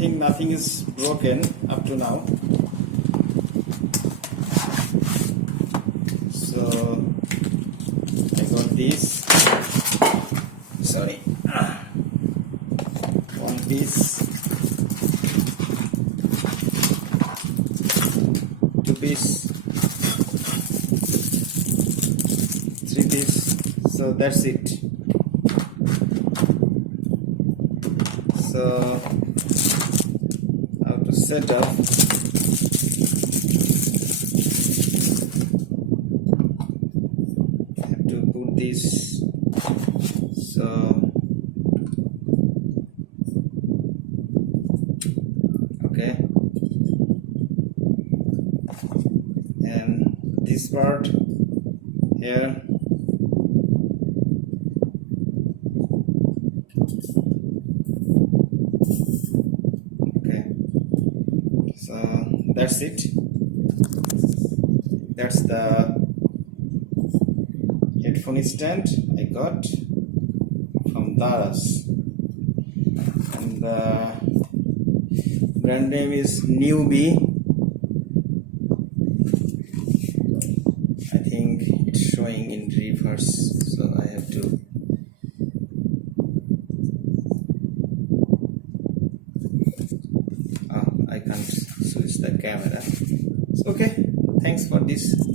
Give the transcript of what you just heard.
think nothing is broken up to now. So I got this. Sorry, one piece, two piece, three piece. So that's it. So how to set up? Have to put this. So okay, and this part here. Okay, so that's it. That's the headphone stand I got from Daras, and the brand name is Newbie. I think it's showing in reverse, so I have to I can't switch the camera. So, okay, thanks for this.